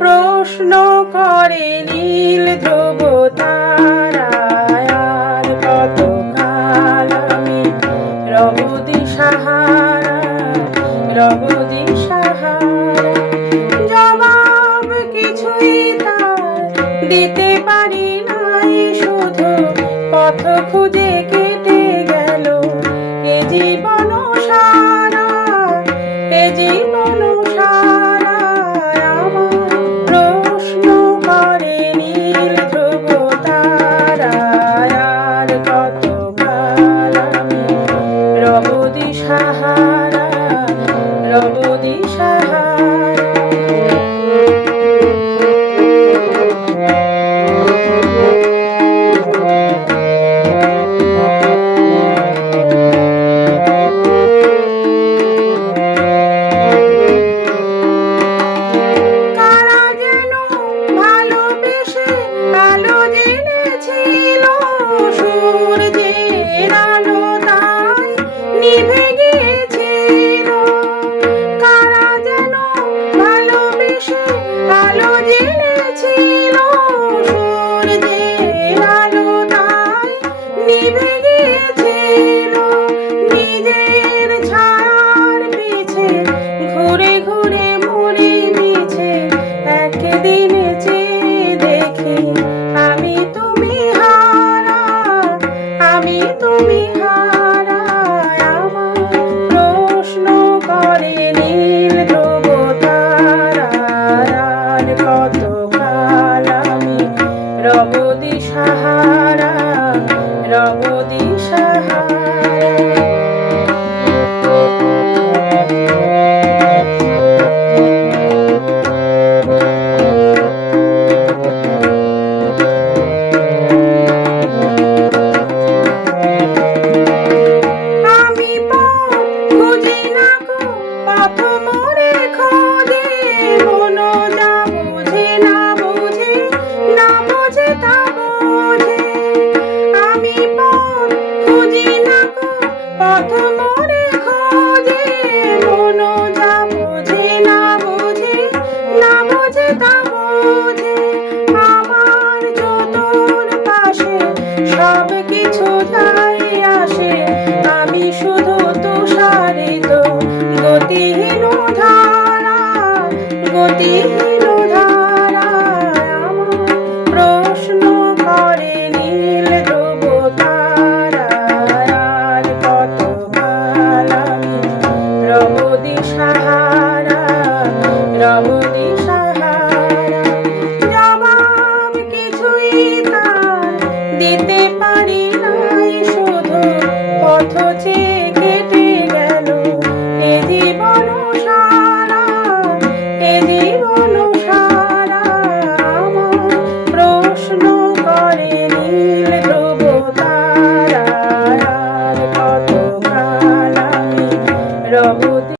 প্রশ্ন করে নীল ধ্রুব তারায়, আর কতকাল আমি রব দিশাহারা, রব দিশাহারা। জবাব কিছুই তার দিতে পারি নাই, শুধু পথ খুঁজে কেটে গেল এ জীবন সারা, এ জীবন সারা। আমার প্রশ্ন করে নীল ধ্রুব তারায়, আর কতকাল আমি রব দিশাহারা, রব দিশাহারা। রব দিশাহারা, রব দিশাহারা। আমি পথ খুঁজি না গো, পথ মোরে খোঁজে, মন যা বুঝে না বুঝে, না বুঝে তা বোঝে। আমি পথ খুঁজি না গো, পথ মোরে খোঁজে, মন যা বুঝে না বুঝে, না বুঝে তা বোঝে। আমার চতুর পাশে সব কিছু যাই আসে, আমি শুধু তুষারিত গতিহীন ধারা, গতিহীন ধারা। আমার প্রশ্ন করে নীল ধ্রুব তারায়, আর কতকাল আমি রব দিশাহারা, রব দিশাহারা। জবাব কিছুই তার দিতে পারি নাই, শুধু পথ চেয়ে